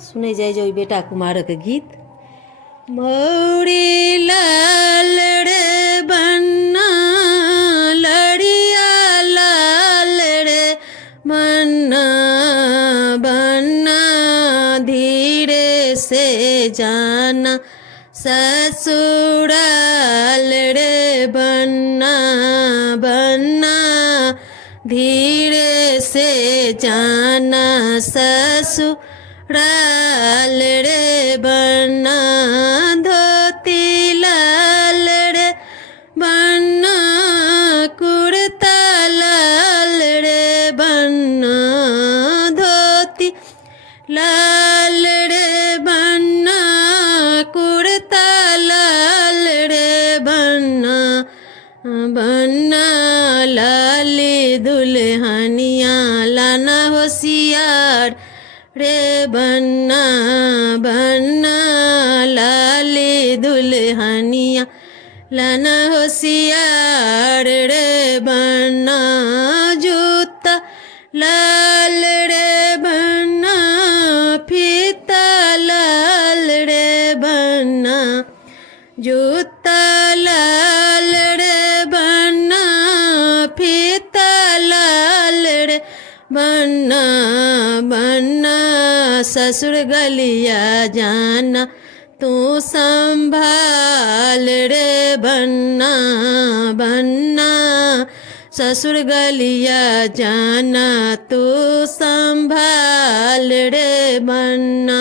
सुने जाए जो बेटा कुमार के गीत। मौरी लाल रे बन्ना लड़िया लाल रे बन्ना बन्ना धीरे से जाना ससुराल रे बन्ना बन्ना धीरे से जाना ससुराल रे बन्ना धोती लाल रे बन्ना कुर्ता लाल रे बन्ना धोती लाल रे बन्ना कुर्ता लाल रे बन्ना बन्ना लाली दुल्हनिया लाना होशियार रे बन्ना बन्ना लाली दुल्हनिया लाना होशियार रे बन्ना जूता लाल रे बन्ना फीता लाल रे बन्ना जूता लाल रे बन्ना फीता लाल रे बन्ना बन्ना ससुर गलिया जाना तू संभाल रे बन्ना बन्ना ससुर गलिया जाना तू संभाल रे बन्ना।